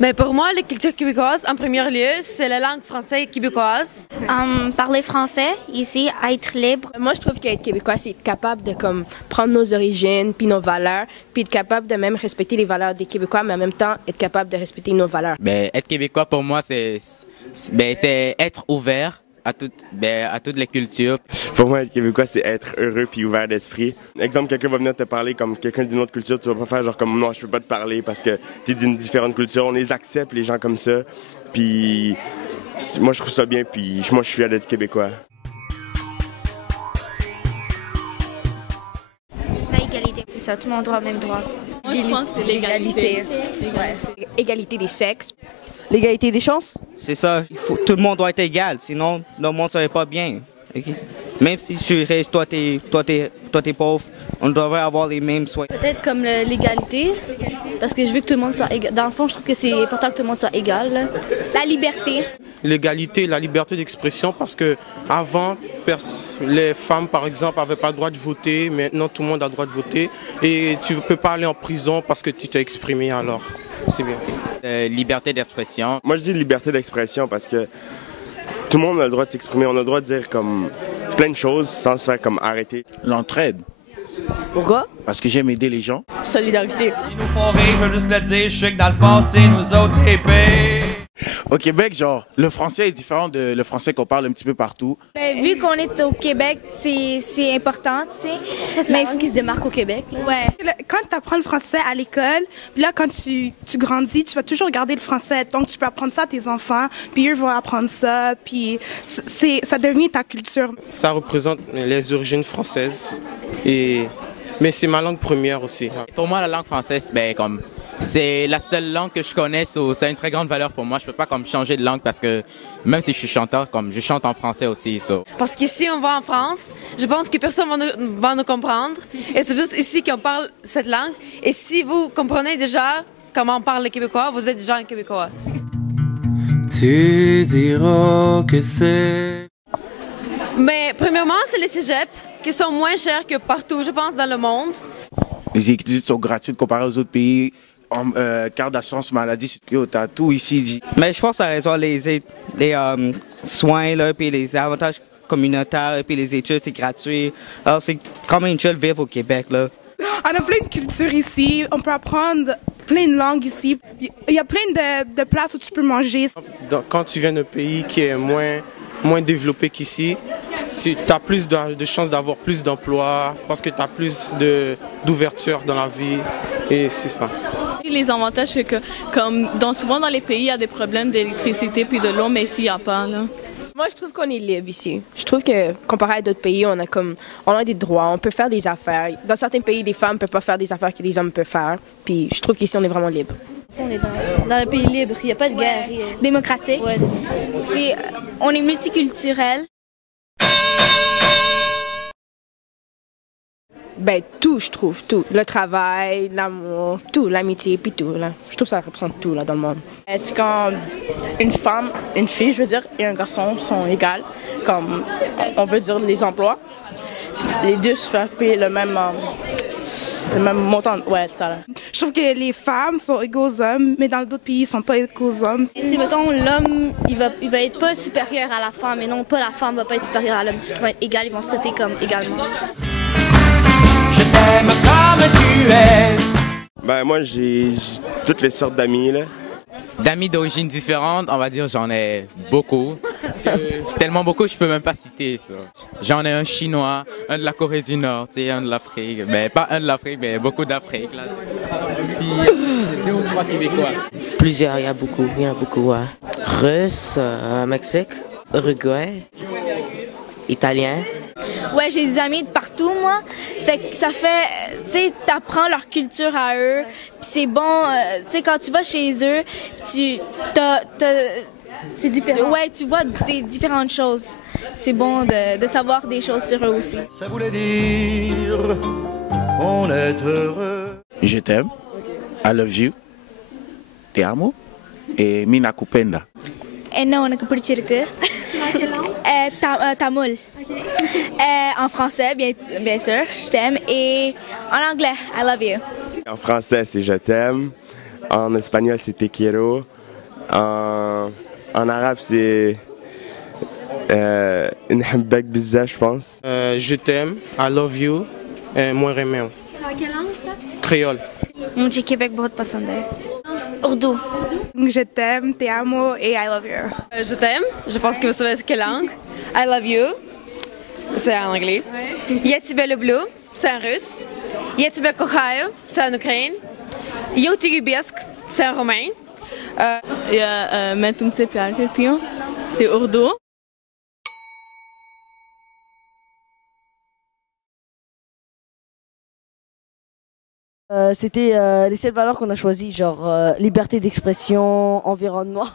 Ben pour moi, la culture québécoise, en premier lieu, c'est la langue française québécoise. Parler français ici, être libre. Moi, je trouve qu'être québécois, c'est être capable de comme, prendre nos origines puis nos valeurs, puis être capable de même respecter les valeurs des Québécois, mais en même temps, être capable de respecter nos valeurs. Ben, être québécois, pour moi, c'est être ouvert à toutes les cultures. Pour moi, être québécois, c'est être heureux puis ouvert d'esprit. Exemple, quelqu'un va venir te parler comme quelqu'un d'une autre culture, tu vas pas faire genre comme non, je peux pas te parler parce que t'es d'une différente culture. On les accepte, les gens comme ça. Puis moi, je trouve ça bien, puis moi, je suis fier d'être québécois. La égalité, c'est ça, tout le monde droit, même droit. Moi, je pense que c'est l'égalité. Égalité des sexes. L'égalité des chances? C'est ça, tout le monde doit être égal, sinon le monde ne serait pas bien. Okay? Même si je suis riche, toi t'es pauvre, on devrait avoir les mêmes soins. Peut-être comme l'égalité, parce que je veux que tout le monde soit égal. Dans le fond, je trouve que c'est important que tout le monde soit égal. Là. La liberté. L'égalité, la liberté d'expression, parce que avant, les femmes, par exemple, n'avaient pas le droit de voter. Maintenant, tout le monde a le droit de voter. Et tu ne peux pas aller en prison parce que tu t'es exprimé, alors c'est bien. Liberté d'expression. Moi, je dis liberté d'expression parce que tout le monde a le droit de s'exprimer. On a le droit de dire comme plein de choses sans se faire comme arrêter. L'entraide. Pourquoi? Parce que j'aime aider les gens. Solidarité. Ils nous font rire, je veux juste le dire, je sais que dans le fond, c'est nous autres les pires. Au Québec, genre, le français est différent de le français qu'on parle un petit peu partout. Ben, vu qu'on est au Québec, c'est important, tu sais. Mais il faut qu'ils se démarquent au Québec. Là. Ouais. Quand tu apprends le français à l'école, puis là, quand tu grandis, tu vas toujours garder le français. Donc, tu peux apprendre ça à tes enfants, puis eux vont apprendre ça, puis ça devient ta culture. Ça représente les origines françaises, mais c'est ma langue première aussi. Pour moi, la langue française, c'est la seule langue que je connais, ça a une très grande valeur pour moi. Je peux pas comme changer de langue parce que même si je suis chanteur, comme je chante en français aussi. Parce qu'ici, on va en France, je pense que personne va nous comprendre. Et c'est juste ici qu'on parle cette langue. Et si vous comprenez déjà comment on parle le québécois, vous êtes déjà un québécois. Tu diras que c'est... Mais premièrement, c'est les cégeps qui sont moins chers que partout, je pense, dans le monde. Les études sont gratuites comparées aux autres pays. Carte d'assurance maladie, t'as tout ici. Mais je pense à raison, les soins, là, puis les avantages communautaires, puis les études, c'est gratuit. Alors, c'est quand même chill vivre au Québec, là. On a plein de cultures ici, on peut apprendre plein de langues ici. Il y a plein de places où tu peux manger. Quand tu viens d'un pays qui est moins développé qu'ici, tu as plus de chances d'avoir plus d'emplois parce que tu as plus d'ouverture dans la vie et c'est ça. Les avantages, c'est que souvent dans les pays, il y a des problèmes d'électricité puis de l'eau, mais ici, il n'y a pas. Là. Moi, je trouve qu'on est libre ici. Je trouve que, comparé à d'autres pays, on a des droits, on peut faire des affaires. Dans certains pays, des femmes ne peuvent pas faire des affaires que des hommes peuvent faire. Puis je trouve qu'ici, on est vraiment libre. On est dans un pays libre, il n'y a pas de guerre. Démocratique. Ouais. On est multiculturel. Ben, tout, je trouve, tout. Le travail, l'amour, tout, l'amitié, puis tout, là. Je trouve que ça représente tout, là, dans le monde. C'est quand une fille, je veux dire, et un garçon sont égales, comme, on veut dire, les emplois. Les deux se font payer le même montant, ouais, ça, là. Je trouve que les femmes sont égaux aux hommes, mais dans d'autres pays, ils sont pas égaux aux hommes. Si, mettons, l'homme, il va être pas supérieur à la femme, et non pas la femme va pas être supérieure à l'homme. Ceux qui vont être égales, ils vont se traiter comme également. Je t'aime comme tu es. Ben moi, j'ai toutes les sortes d'amis, là. D'amis d'origines différentes, on va dire, j'en ai beaucoup. Tellement beaucoup, je peux même pas citer ça. J'en ai un chinois, un de la Corée du Nord, un de l'Afrique. Mais pas un de l'Afrique, mais beaucoup d'Afrique. Puis 2 ou 3 Québécois. Plusieurs, il y en a beaucoup, ouais. Russe, Mexique, Uruguay, Italien. Ouais, j'ai des amis de partout, moi. Fait que ça fait, tu sais, t'apprends leur culture à eux. Puis c'est bon, tu sais, quand tu vas chez eux, c'est différent. Ouais, tu vois des différentes choses. C'est bon de savoir des choses sur eux aussi. Ça voulait dire, on est heureux. Je t'aime. I love you. Te amo. Et mina kupenda. என்ன உனக்கு பிடிச்சிருக்கு? Tamoul. En français, bien sûr, je t'aime. Et en anglais, I love you. En français, c'est je t'aime. En espagnol, c'est te quiero. En arabe, c'est nḥbbek bzaf, je pense. Je t'aime, I love you, et moi remeo. C'est quelle langue ça? Créole. मुझे Québec बहुत पसंद है Urdu. Je t'aime, te amo et I love you. Je t'aime. Je pense que vous savez quelle langue. I love you. C'est en anglais. Я тебя люблю. C'est en russe. Я тебя кохаю. C'est en ukraine. Я тебя любesc. C'est en roumain. Il y a Mentum Tsepiarketio, c'est Urdu. C'était les seules valeurs qu'on a choisies, genre liberté d'expression, environnement.